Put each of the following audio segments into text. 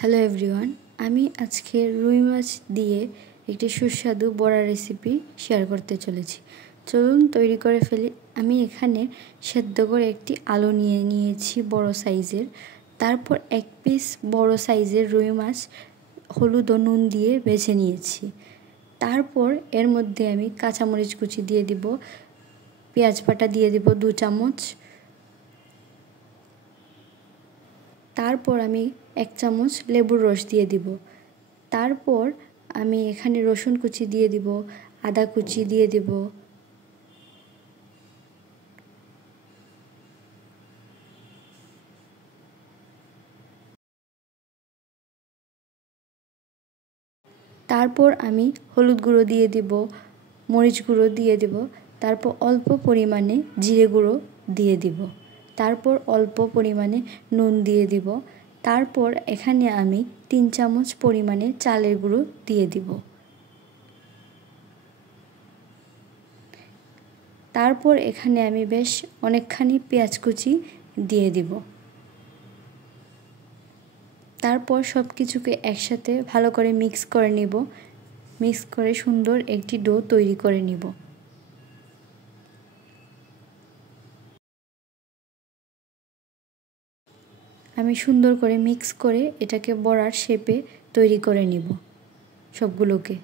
Hello everyone, আমি আজকে রুই মাছ দিয়ে একটি সুস্বাদু বড়া রেসিপি শেয়ার করতে চলেছি। চলুন তৈরি করে ফেলি। আমি এখানে সেদ্ধ করে একটি আলু নিয়ে নিয়েছি বড় সাইজের। তারপর এক পিস বড় সাইজের রুই মাছ হলুদ ও নুন দিয়ে বেছে নিয়েছি। তারপর এর মধ্যে আমি কাঁচামরিচ কুচি দিয়ে দিব, পেঁয়াজ বাটা দিয়ে দিব 2 চামচ। তারপর আমি 1 চামচ লেবুর রস দিয়ে দিব। তারপর আমি এখানে রসুন কুচি দিয়ে দিব, আদা কুচি দিয়ে দিব। তারপর আমি হলুদ গুঁড়ো দিয়ে দিব, মরিচ গুঁড়ো দিয়ে দিব। তারপর অল্প পরিমাণে জিরে গুঁড়ো দিয়ে দিব। তারপর অল্প পরিমাণে নুন দিয়ে দিব। তারপর এখানে আমি 3 চামচ পরিমাণে চালের গুঁড়ো দিয়ে দিব। তারপর এখানে আমি বেশ অনেকখানি পেঁয়াজ কুচি দিয়ে দিব। তারপর সব কিছুকে একসাথে ভালো করে মিক্স করে নিব। মিক্স করে সুন্দর একটি ডো তৈরি করে নিব। আমি সুন্দর করে মিক্স করে এটাকে বড়ার শেপে তৈরি করে নিব সবগুলোকে।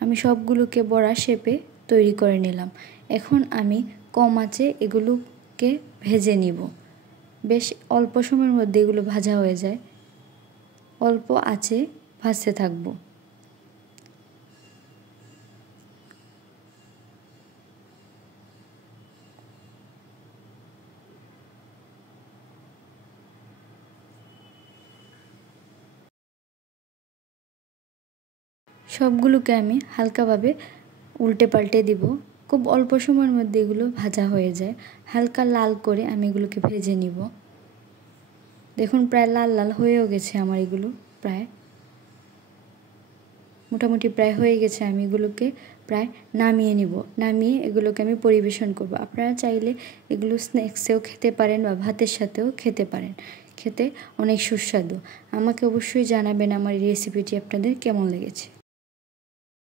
আমি সবগুলোকে বড়া শেপে তৈরি করে নিলাম। এখন আমি কম আঁচে এগুলোকে ভেজে নিব। বেশ অল্প সময়ের মধ্যে এগুলো ভাজা হয়ে যায়। অল্প আঁচে ভাজতে থাকবো। সবগুলোকে আমি হালকাভাবে উল্টে পাল্টে দিব। খুব অল্প সময়ের মধ্যে এগুলো ভাজা হয়ে যায়। হালকা লাল করে আমি এগুলোকে ভেজে নিব। দেখুন প্রায় লাল লাল হয়েও গেছে আমার এগুলো, প্রায় মোটামুটি প্রায় হয়ে গেছে। আমি এগুলোকে প্রায় নামিয়ে নিব। নামিয়ে এগুলোকে আমি পরিবেশন করব। আপনারা চাইলে এগুলো স্ন্যাক্সেও খেতে পারেন বা ভাতের সাথেও খেতে পারেন। খেতে অনেক সুস্বাদু। আমাকে অবশ্যই জানাবেন আমার এই রেসিপিটি আপনাদের কেমন লেগেছে।